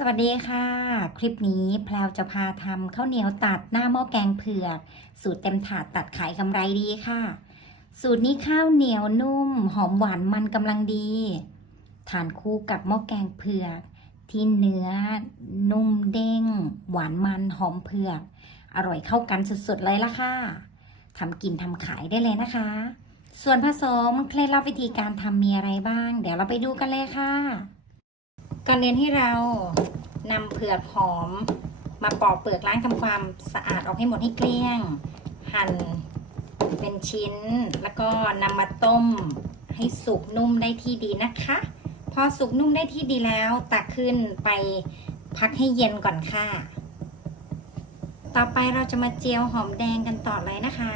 สวัสดีค่ะ คลิปนี้แพลวจะพาทำข้าวเหนียวตัดหน้าหม้อแกงเผือก สูตรเต็มถาดตัดขายกำไรดีค่ะ สูตรนี้ข้าวเหนียวนุ่ม หอมหวานมันกำลังดี ทานคู่กับหม้อแกงเผือก ที่เนื้อ นุ่มเด้ง หวานมันหอมเผือก อร่อยเข้ากันสุดๆเลยละค่ะทำกินทำขายได้เลยนะคะ ส่วนผสมเคล็ดลับวิธีการทำมีอะไรบ้าง เดี๋ยวเราไปดูกันเลยค่ะ ก่อนเรียนที่เรานำเผือกหอม มาปอกเปลือกล้างทำความสะอาดออกให้หมดให้เกลี้ยง หั่นเป็นชิ้น แล้วก็นำมาต้มให้สุกนุ่มได้ที่ดีนะคะ พอสุกนุ่มได้ที่ดีแล้วตักขึ้นไปพักให้เย็นก่อนค่ะ ต่อไปเราจะมาเจียวหอมแดงกันต่อเลยนะคะ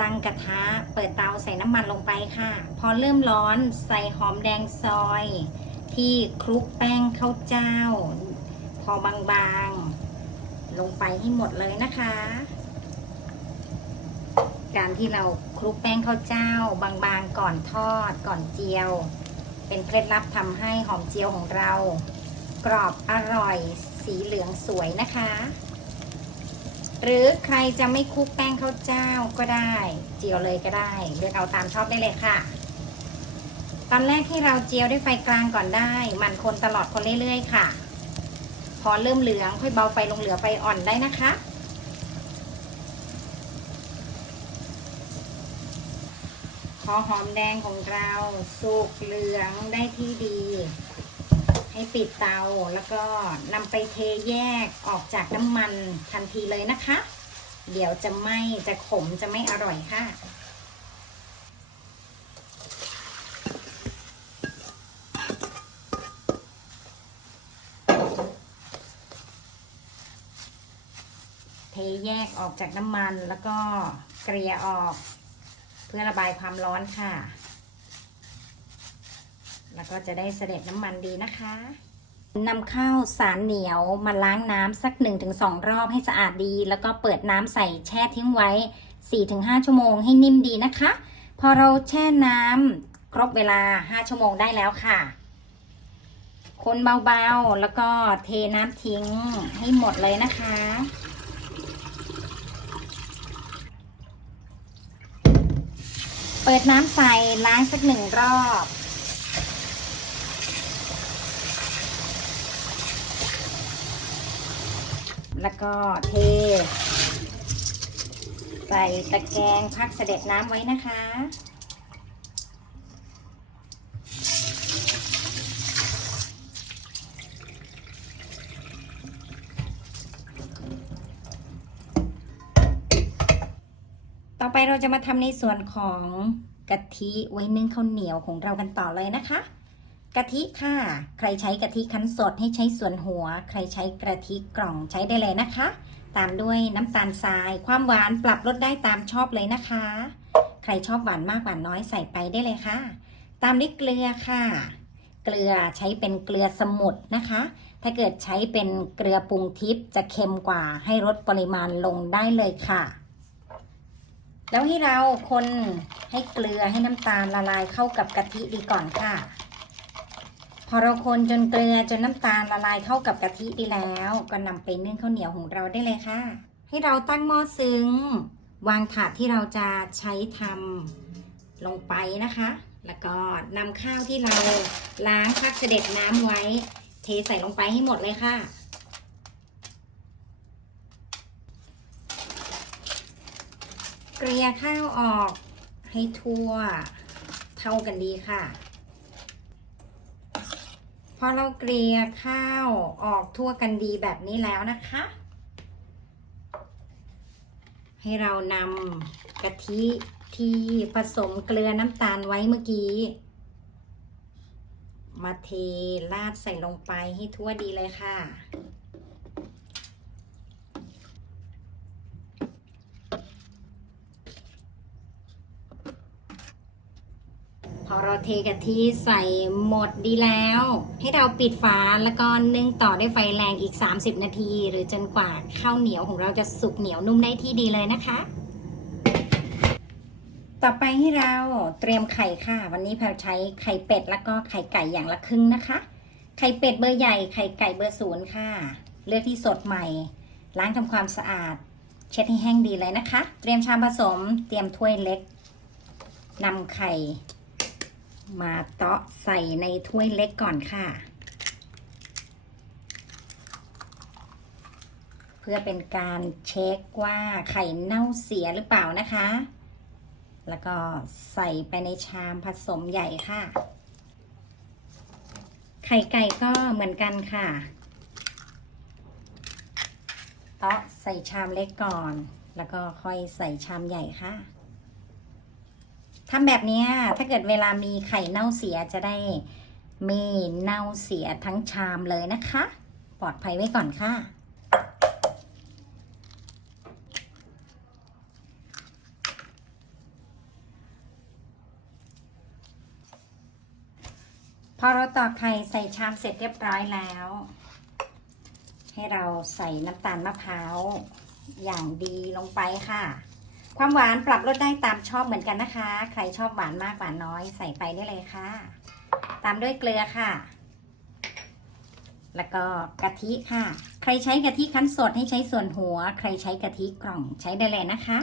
ตั้งกระทะเปิดเตาใส่น้ำมันลงไปค่ะ พอเริ่มร้อนใส่หอมแดงซอย ที่คลุกแป้งข้าวเจ้า พอบางๆ ลงไปให้หมดเลยนะคะ การที่เราคลุกแป้งข้าวเจ้า บางๆ ก่อนทอดก่อนเจียว เป็นเคล็ดลับทำให้หอมเจียวของเรา กรอบอร่อยสีเหลืองสวยนะคะ หรือใครจะไม่คลุกแป้งข้าวเจ้าก็ได้ เจียวเลยก็ได้ เลือกเอาตามชอบได้เลยค่ะ ตอนแรกให้เราเจียวด้วยไฟกลางก่อนได้ มันคนตลอดคนเรื่อยๆค่ะ พอเริ่มเหลืองค่อยเบาไฟลงเหลือไฟอ่อนได้นะคะ พอหอมแดงของเราสุกเหลืองได้ที่ดี ให้ปิดเตาแล้วก็นำไปเทแยกออกจากน้ำมันทันทีเลยนะคะ เดี๋ยวจะไหมจะขมจะไม่อร่อยค่ะ แยกออกจากน้ำมันแล้วก็เกลี่ยออก เพื่อระบายความร้อนค่ะ แล้วก็จะได้เสด็จน้ำมันดีนะคะนำข้าวสารเหนียวมาล้างน้ำสัก 1-2 รอบให้สะอาดดี แล้วก็เปิดน้ำใส่แช่ทิ้งไว้ 4-5 ชั่วโมงให้นิ่มดีนะคะ พอเราแช่น้ำครบเวลา 5 ชั่วโมงได้แล้วค่ะ คนเบาๆ แล้วก็เทน้ำทิ้งให้หมดเลยนะคะ เปิดน้ำใส่ล้างสักหนึ่งรอบ แล้วก็เท ใส่ตะแกรงพักเสด็จน้ำไว้นะคะ ต่อไป เราจะมาทำในส่วนของกะทิไว้นึ่งข้าวเหนียวของเรากันต่อเลยนะคะ กะทิค่ะ ใครใช้กะทิคั้นสดให้ใช้ส่วนหัว ใครใช้กะทิกล่องใช้ได้เลยนะคะ ตามด้วยน้ำตาลทราย ความหวานปรับลดได้ตามชอบเลยนะคะ ใครชอบหวานมากหวานน้อยใส่ไปได้เลยค่ะ ตามด้วยเกลือค่ะ เกลือใช้เป็นเกลือสมุทรนะคะ ถ้าเกิดใช้เป็นเกลือปรุงทิพย์จะเค็มกว่าให้ลดปริมาณลงได้เลยค่ะ แล้วให้เราคนให้เกลือให้น้ำตาลละลายเข้ากับกะทิดีก่อนค่ะ พอเราคนจนเกลือจนน้ำตาลละลายเข้ากับกะทิดีแล้ว ก็นำไปนึ่งข้าวเหนียวของเราได้เลยค่ะ ให้เราตั้งหม้อซึ้ง วางถาดที่เราจะใช้ทำลงไปนะคะ แล้วก็นำข้าวที่เราล้างพักเสด็จน้ำไว้ เทใส่ลงไปให้หมดเลยค่ะ กลี่ยข้าวออกให้ทั่วเท่ากันดีค่ะ พอเราเกลี่ยข้าวออกทั่วกันดีแบบนี้แล้วนะคะ ให้เรานำกะทิที่ผสมเกลือน้ำตาลไว้เมื่อกี้ มาเทราดใส่ลงไปให้ทั่วดีเลยค่ะ อเราเทกะทิใส่หมดดีแล้ว ให้เราปิดฝาแล้วก็นึ่งต่อด้วยไฟแรงอีก 30 นาที หรือจนกว่าข้าวเหนียวของเราจะสุกเหนียวนุ่มได้ที่ดีเลยนะคะ ต่อไปให้เราเตรียมไข่ค่ะ วันนี้แพลวใช้ไข่เป็ดแล้วก็ไข่ไก่อย่างละครึ่งนะคะ ไข่เป็ดเบอร์ใหญ่ไข่ไก่เบอร์ศูนย์ค่ะ เลือกที่สดใหม่ ล้างทำความสะอาด เช็ดให้แห้งดีเลยนะคะ เตรียมชามผสม เตรียมถ้วยเล็กนำไข่ มาเตาะใส่ในถ้วยเล็กก่อนค่ะ เพื่อเป็นการเช็คว่าไข่เน่าเสียหรือเปล่านะคะ แล้วก็ใส่ไปในชามผสมใหญ่ค่ะ ไข่ไก่ก็เหมือนกันค่ะเตาะใส่ชามเล็กก่อน แล้วก็ค่อยใส่ชามใหญ่ค่ะ ทำแบบนี้ถ้าเกิดเวลามีไข่เน่าเสียจะได้ม่เน่าเสียทั้งชามเลยนะคะ ปลอดภัยไว้ก่อนค่ะพอเราตอกไข่ใส่ชามเสร็จเรียบร้อยแล้ว ให้เราใส่น้ำตาลมะพร้าวอย่างดีลงไปค่ะ ความหวานปรับลดได้ตามชอบเหมือนกันนะคะ ใครชอบหวานมากหวานน้อยใส่ไปได้เลยค่ะ ตามด้วยเกลือค่ะ แล้วก็กะทิค่ะ ใครใช้กะทิคั้นสดให้ใช้ส่วนหัว ใครใช้กะทิกล่องใช้ได้เลยนะคะ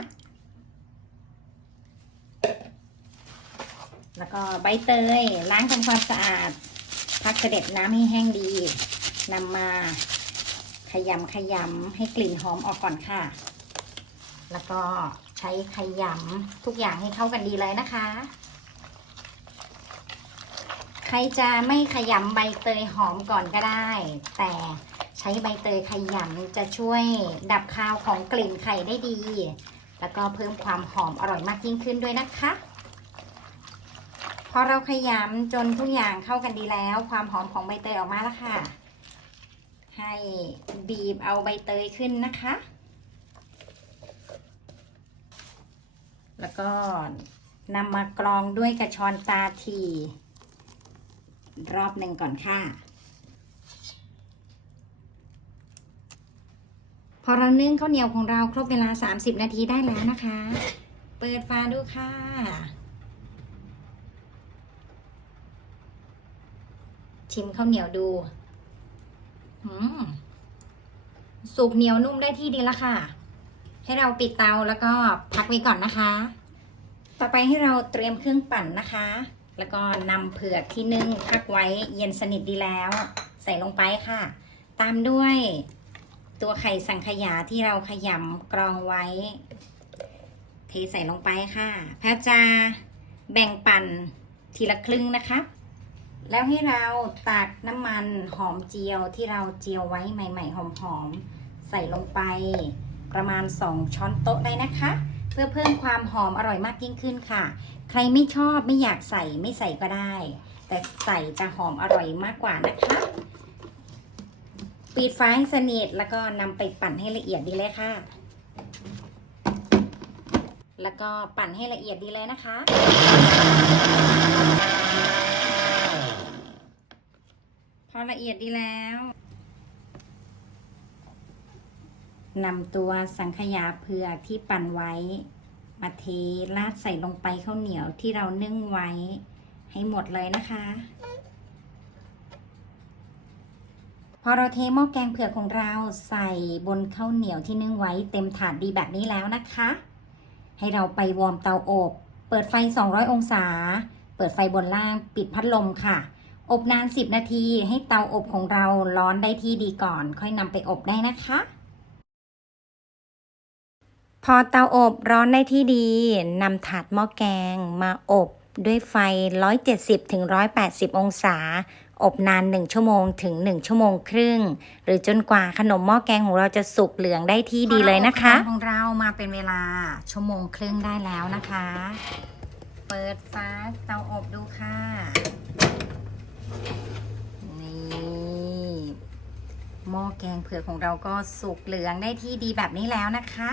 แล้วก็ใบเตยล้างทำความสะอาดพักเสด็จน้ำให้แห้งดีนำมาขยำขยำให้กลิ่นหอมออกก่อนค่ะ แล้วก็ ใช้ขยำทุกอย่างให้เข้ากันดีเลยนะคะ ใครจะไม่ขยำใบเตยหอมก่อนก็ได้ แต่ใช้ใบเตยขยำจะช่วยดับคาวของกลิ่นไข่ได้ดี แล้วก็เพิ่มความหอมอร่อยมากยิ่งขึ้นด้วยนะคะพอเราขยำจนทุกอย่างเข้ากันดีแล้ว ความหอมของใบเตยออกมาแล้วค่ะ ให้บีบเอาใบเตยขึ้นนะคะ แล้วก็นำมากรองด้วยกระชอนตาที รอบหนึ่งก่อนค่ะ พอเรานึ่งข้าวเหนียวของเราครบเวลา 30 นาทีได้แล้วนะคะ เปิดฝาดูค่ะ ชิมข้าวเหนียวดูอืมสุกเหนียวนุ่มได้ที่ดีแล้วค่ะ ให้เราปิดเตาแล้วก็พักไว้ก่อนนะคะ ต่อไปให้เราเตรียมเครื่องปั่นนะคะ แล้วก็นำเผือกที่นึ่งพักไว้เย็นสนิทดีแล้ว ใส่ลงไปค่ะ ตามด้วยตัวไข่สังขยาที่เราขยำกรองไว้ เทใส่ลงไปค่ะแพทย์จะแบ่งปั่นทีละครึ่งนะคะ แล้วให้เราตักน้ำมันหอมเจียวที่เราเจียวไว้ใหม่ ๆ หอมๆใส่ลงไป ประมาณ 2 ช้อนโต๊ะได้นะคะ เพื่อเพิ่มความหอมอร่อยมากยิ่งขึ้นค่ะ ใครไม่ชอบไม่อยากใส่ไม่ใส่ก็ได้ แต่ใส่จะหอมอร่อยมากกว่านะคะปิดไฟให้สนิทแล้วก็นำไปปั่นให้ละเอียดดีเลยค่ะ แล้วก็ปั่นให้ละเอียดดีเลยนะคะ พอละเอียดดีแล้ว นำตัวสังขยาเผือกที่ปั่นไว้ มาเทราดใส่ลงไปข้าวเหนียวที่เรานึ่งไว้ ให้หมดเลยนะคะ พอเราเทหม้อแกงเผือกของเราใส่บนข้าวเหนียวที่นึ่งไว้เต็มถาดดีแบบนี้แล้วนะคะ ให้เราไปวอร์มเตาอบ เปิดไฟ 200 องศา เปิดไฟบนล่างปิดพัดลมค่ะอบนาน 10 นาทีให้เตาอบของเราร้อนได้ที่ดีก่อน ค่อยนำไปอบได้นะคะ พอเตาอบร้อนได้ที่ดีนำถาดหม้อแกงมาอบด้วยไฟ 170ถึง180 องศา อบนาน 1 ชั่วโมงถึง 1 ชั่วโมงครึ่ง หรือจนกว่าขนมหม้อแกงของเราจะสุกเหลืองได้ที่ดีเลยนะคะของเรามาเป็นเวลาชั่วโมงครึ่งได้แล้วนะคะ เปิดฝาเตาอบดูค่ะ นี่หม้อแกงเผือกของเราก็สุกเหลืองได้ที่ดีแบบนี้แล้วนะคะ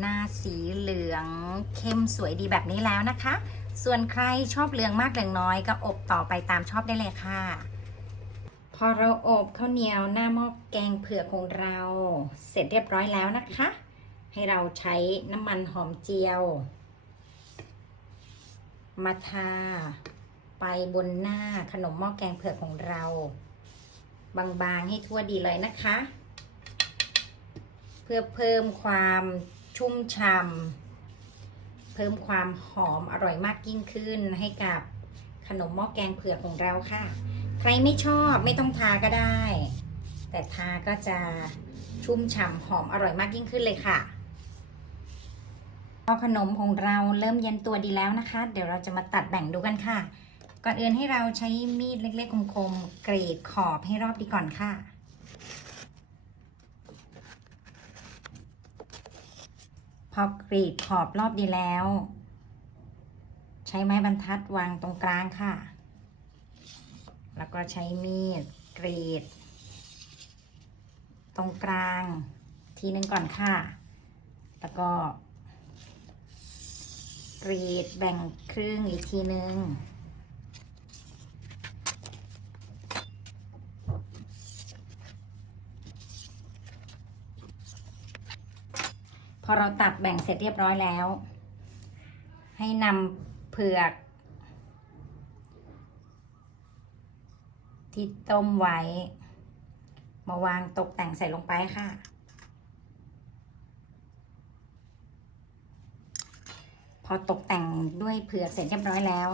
หน้าสีเหลืองเข้มสวยดีแบบนี้แล้วนะคะ ส่วนใครชอบเหลืองมากเหลืองน้อยก็อบต่อไปตามชอบได้เลยค่ะ พอเราอบข้าวเหนียวหน้าหม้อแกงเผือกของเราเสร็จเรียบร้อยแล้วนะคะ ให้เราใช้น้ำมันหอมเจียว มาทาไปบนหน้าขนมหม้อแกงเผือกของเรา บางๆให้ทั่วดีเลยนะคะ เพื่อเพิ่มความ ชุ่มฉ่ำเพิ่มความหอมอร่อยมากยิ่งขึ้นให้กับขนมหม้อแกงเผือกของเราค่ะ ใครไม่ชอบไม่ต้องทาก็ได้ แต่ทาก็จะชุ่มฉ่ำหอมอร่อยมากยิ่งขึ้นเลยค่ะพอขนมของเราเริ่มเย็นตัวดีแล้วนะคะ เดี๋ยวเราจะมาตัดแบ่งดูกันค่ะ ก่อนอื่นให้เราใช้มีดเล็กๆคมๆกรีดขอบให้รอบดีก่อนค่ะ พอกรีดขอบรอบดีแล้ว ใช้ไม้บรรทัดวางตรงกลางค่ะ แล้วก็ใช้มีดกรีด ตรงกลางทีนึงก่อนค่ะ แล้วก็ กรีดแบ่งครึ่งอีกทีนึง พอเราตัดแบ่งเสร็จเรียบร้อยแล้ว ให้นำเผือก ที่ต้มไว้ มาวางตกแต่งใส่ลงไปค่ะ พอตกแต่งด้วยเผือกเสร็จเรียบร้อยแล้ว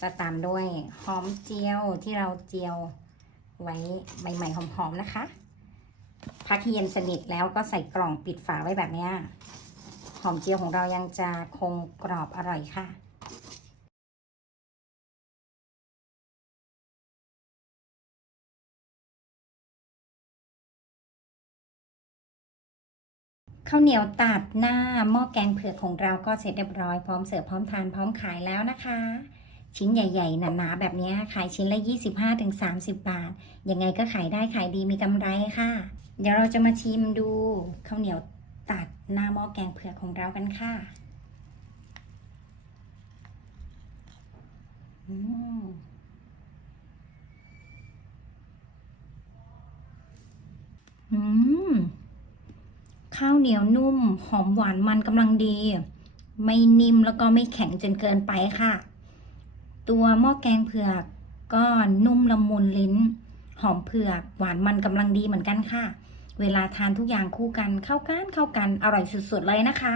จะตามด้วยหอมเจียวที่เราเจียวไว้ใหม่ๆหอมๆนะคะ พักเย็นสนิทแล้วก็ใส่กล่องปิดฝาไว้แบบนี้หอมเจียวของเรายังจะคงกรอบอร่อยค่ะข้าวเหนียวตัดหน้าหม้อแกงเผือกของเราก็เสร็จเรียบร้อยพร้อมเสิร์ฟพร้อมทานพร้อมขายแล้วนะคะ ชิ้นใหญ่ๆหนาๆแบบนี้ขายชิ้นละ 25-30 บาท ยังไงก็ขายได้ขายดีมีกำไรค่ะ เดี๋ยวเราจะมาชิมดูข้าวเหนียวตัดหน้าหม้อแกงเผือกของเรากันค่ะอืมอืม ข้าวเหนียวนุ่ม หอมหวานมันกำลังดี ไม่นิ่มแล้วก็ไม่แข็งจนเกินไปค่ะ ตัวหม้อแกงเผือกก็นุ่มละมุนลิ้น หอมเผือกหวานมันกำลังดีเหมือนกันค่ะ เวลาทานทุกอย่างคู่กันเข้ากันเข้ากันอร่อยสุดๆเลยนะคะ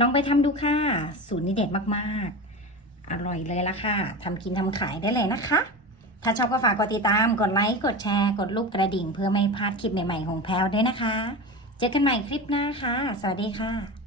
ลองไปทำดูค่ะ สูตรนี้เด็ดมากๆ อร่อยเลยละค่ะทำกินทำขายได้เลยนะคะ ถ้าชอบก็ฝากกดติดตาม กดไลค์กดแชร์ กดรูปกระดิ่ง เพื่อไม่พลาดคลิปใหม่ๆของแพลวด้วยนะคะ เจอกันใหม่คลิปหน้าค่ะ สวัสดีค่ะ